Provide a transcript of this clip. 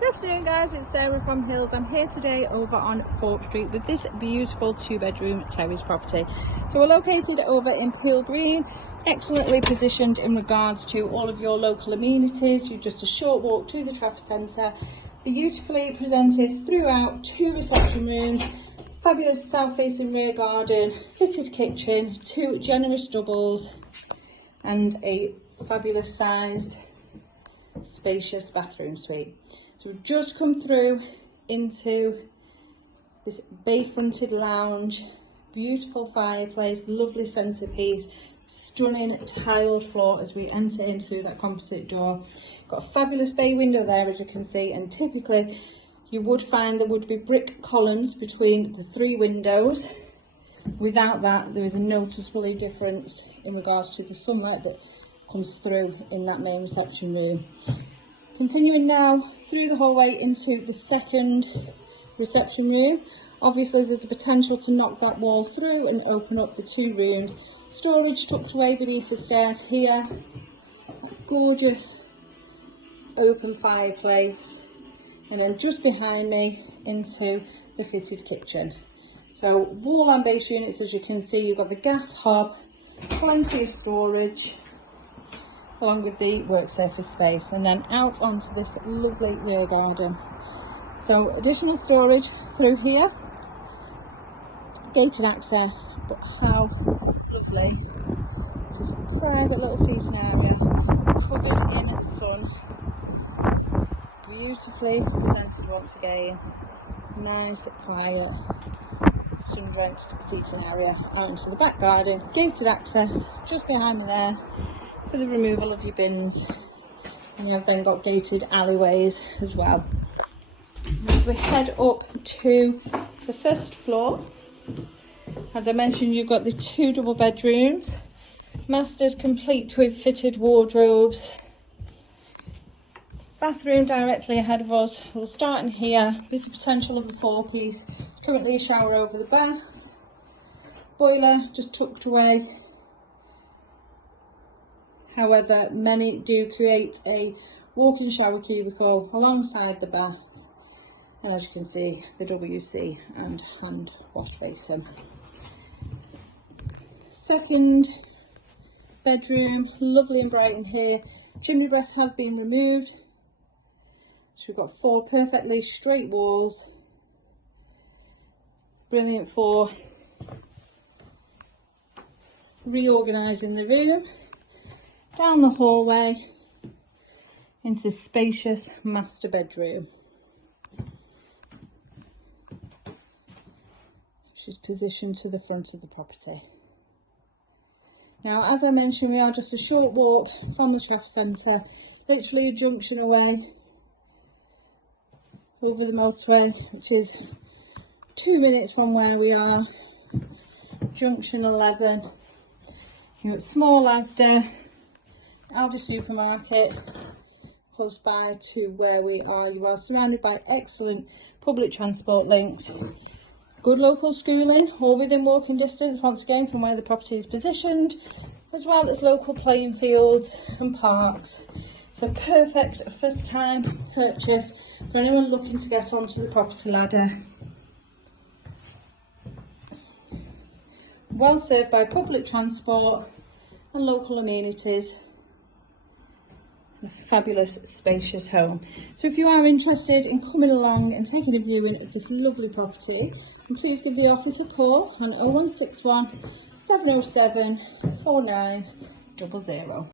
Good afternoon guys, it's Sarah from Hills. I'm here today over on Thorp Street with this beautiful 2-bedroom terrace property. So we're located over in Peel Green, excellently positioned in regards to all of your local amenities. You're just a short walk to the traffic centre, beautifully presented throughout, 2 reception rooms, fabulous south facing rear garden, fitted kitchen, 2 generous doubles and a fabulous sized spacious bathroom suite. So we've just come through into this bay fronted lounge, beautiful fireplace, lovely centerpiece, stunning tiled floor as we enter in through that composite door. Got a fabulous bay window there, as you can see, and typically you would find there would be brick columns between the 3 windows. Without that, there is a noticeable difference in regards to the sunlight that comes through in that main reception room. Continuing now through the hallway into the second reception room. Obviously there's a potential to knock that wall through and open up the 2 rooms. Storage tucked away beneath the stairs here. Gorgeous open fireplace. And then just behind me into the fitted kitchen. So wall and base units, as you can see, you've got the gas hob, plenty of storage, along with the work surface space, and then out onto this lovely rear garden. So additional storage through here, gated access, but how lovely. This is a private little seating area, covered in the sun, beautifully presented once again, nice, quiet, sun-drenched seating area out into the back garden, gated access just behind me there for the removal of your bins, and you've then got gated alleyways as well. As we head up to the first floor, as I mentioned, you've got the 2 double bedrooms, masters complete with fitted wardrobes, bathroom directly ahead of us. We'll start in here. There's a potential of a 4-piece, currently a shower over the bath, boiler just tucked away. However, many do create a walk-in shower cubicle alongside the bath, and as you can see, the WC and hand wash basin. Second bedroom, lovely and bright in here. Chimney breast has been removed, so we've got 4 perfectly straight walls, brilliant for reorganising the room. Down the hallway into the spacious master bedroom, which is positioned to the front of the property. Now, as I mentioned, we are just a short walk from the traffic centre, literally a junction away over the motorway, which is 2 minutes from where we are, junction 11. You've got small Asda, Aldi supermarket close by to where we are. You are surrounded by excellent public transport links, good local schooling, all within walking distance once again from where the property is positioned, as well as local playing fields and parks. So perfect first time purchase for anyone looking to get onto the property ladder. Well served by public transport and local amenities. A fabulous spacious home. So if you are interested in coming along and taking a viewing of this lovely property, then please give the office a call on 0161 707 4900.